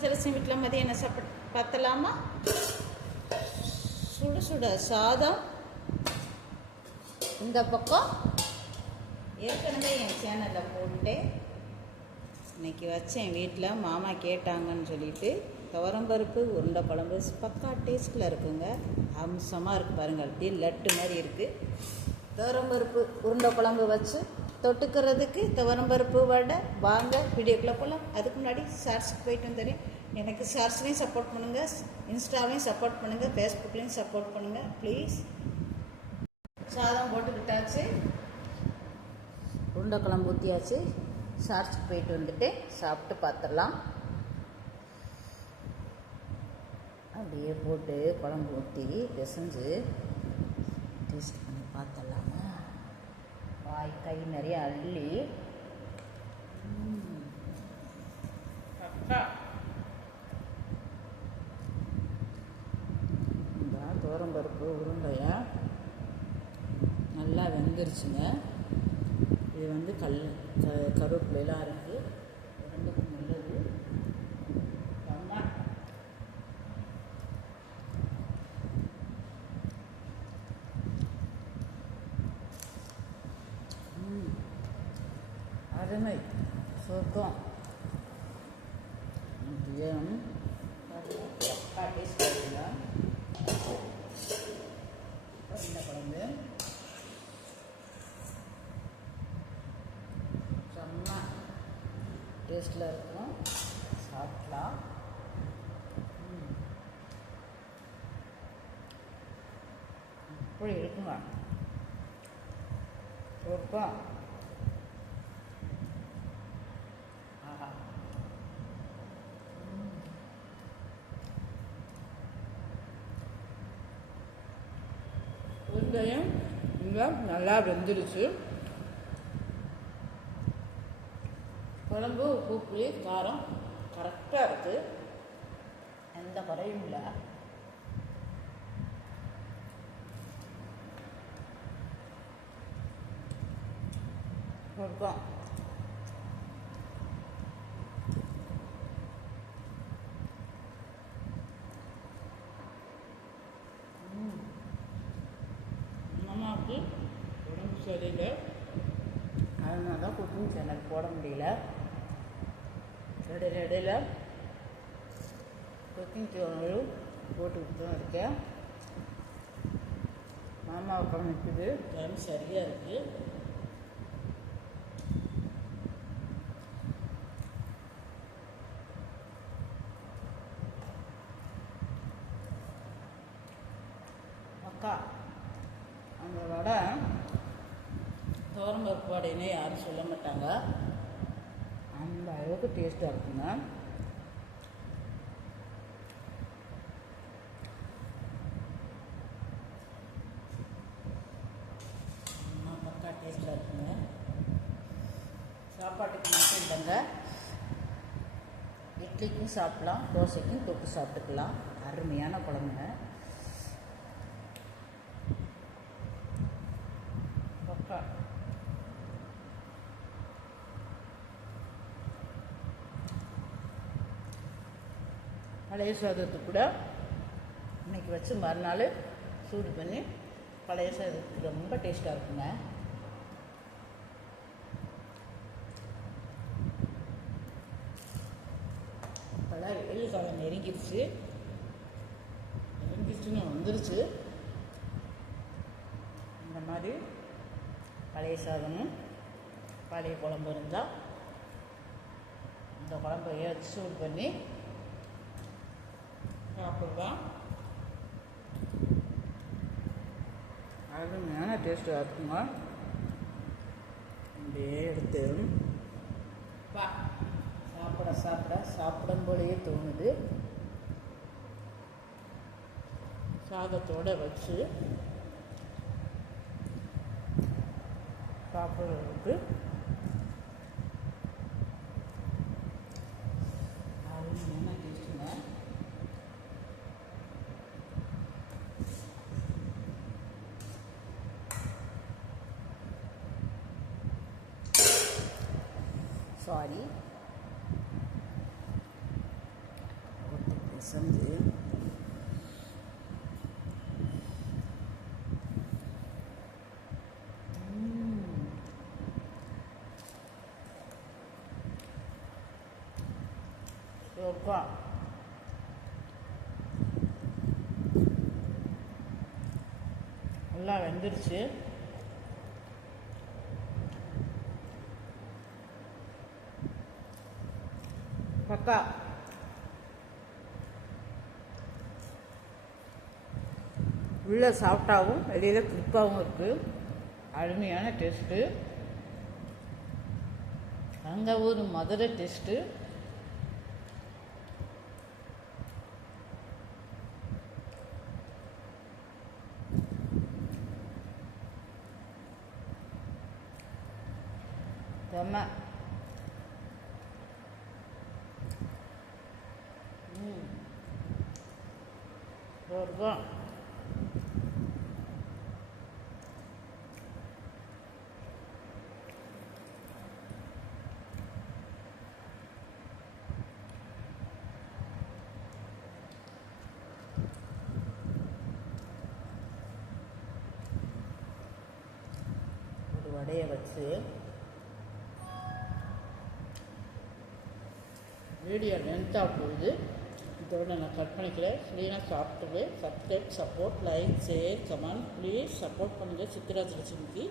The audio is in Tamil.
சிலசி வீட்டில் மதியம் என்ன சாப்பிட பார்த்தலாமா? சுட சுட சாதம். இந்த பக்கம் ஏற்கனவே என் சேனலில் போட்டேன், இன்னைக்கு வச்சேன் வீட்டில். மாமா கேட்டாங்கன்னு சொல்லிட்டு துவரம்பருப்பு உருண்டை குழம்பு பக்கா டேஸ்ட்டில் இருக்குங்க. அம்சமாக இருக்குது பாருங்கள், அப்படியே லட்டு மாதிரி இருக்குது. துவரம்பருப்பு உருண்டை குழம்பு வச்சு தொட்டுக்கிறதுக்கு துவரம்பருப்பு வடை. வாங்க வீடியோக்குள்ளே போகலாம். அதுக்கு முன்னாடி ஷார்ட்ஸுக்கு போயிட்டு வந்துடுறேன். எனக்கு ஷார்ட்ஸ்லேயும் சப்போர்ட் பண்ணுங்கள், இன்ஸ்டாலையும் சப்போர்ட் பண்ணுங்கள், ஃபேஸ்புக்லேயும் சப்போர்ட் பண்ணுங்கள் ப்ளீஸ். சாதம் போட்டுக்கிட்டாச்சு, உருண்டை குழம்பு ஊற்றியாச்சு. ஷார்ட்ஸுக்கு போயிட்டு வந்துட்டு சாப்பிட்டு பார்த்துடலாம். அப்படியே போட்டு குழம்பு ஊற்றி பிசைஞ்சு டேஸ்ட் பண்ணி பார்த்துடலாங்க. வாய் கை நிறைய அள்ளி இந்த துவரம்பருப்பு உருண்டையை நல்லா வெந்துருச்சுங்க. இது வந்து கருவேப்பிலையெல்லாம் இருக்குது, உடம்புக்கு நல்லது. அருமை சொர்க்கம். டேஸ்ட் ஆகுதுங்க இந்த குழம்பு. செம்ம டேஸ்டில் இருக்கும், சாப்பிட்லாம். இப்படி இருக்குங்க சொர்க்கம். உருண்டையும் இங்கே நல்லா வெந்துருச்சு. குழம்பு உப்பு புளி காரம் கரெக்டாக இருக்குது, எந்த குறையும் இல்லை. இருக்கும் அம்மாவுக்கு உடம்பு சரியில்லை, அதனால தான் குக்கிங் சேனல் போட முடியல. இடையில குக்கிங் சேனல் போட்டுக்கிட்டு தான் இருக்கேன். மாமாவுக்கு நிற்குது, டைம் சரியாக இருக்குது. அக்கா அந்த வடை துவரம்பருப்பு வடைன்னு யாரும் சொல்ல மாட்டாங்க, அந்த அளவுக்கு டேஸ்ட்டாக இருக்குங்க. பக்கா டேஸ்ட்டாக இருக்குங்க. சாப்பாட்டுக்கு மட்டும் இல்லைங்க, இட்லிக்கும் சாப்பிட்லாம், தோசைக்கும் தொட்டு சாப்பிட்டுக்கலாம். அருமையான குழம்புங்க. பழைய சாதத்துக்கு கூட இன்றைக்கி வச்சு மறுநாள் சூடு பண்ணி பழைய சாதத்துக்கு ரொம்ப டேஸ்ட்டாக இருக்குங்க. இப்போல்லாம் வெயில் காலம் நெருங்கிடுச்சுன்னு வந்துருச்சு. இந்த மாதிரி பழைய சாதமும் பழைய குழம்பு இருந்தால் இந்த குழம்பையே வச்சு சூடு பண்ணி சாப்பிடுவான். அருமையான டேஸ்ட்டாக இருக்குங்க. அப்படியே எடுத்து சாப்பிடும் போலேயே தோணுது. சாதத்தோடு வச்சு சாப்பிட்றதுக்கு அருமையான டேஸ்ட்டுங்க. சாரி, பிசைஞ்சு சூப்பர். நல்லா வெந்துருச்சு. பக்கா. உள்ளே சாஃப்டாகவும் வெளியில் கிரிப்பாகவும் இருக்குது. அருமையான டேஸ்ட்டு. அங்கே ஒரு மதுரை டேஸ்ட்டு. செம்ம. சொர்க்கம். ஒரு வடையை வச்சு வீடியோ லென்த்தாக போகுது. இதோட நான் கட் பண்ணிக்கிறேன். ஃப்ரீயாக சாப்பிட்டுவே. Subscribe, support, like, share, comment please support பண்ணுங்கள். சித்ரா திருச்சிக்கு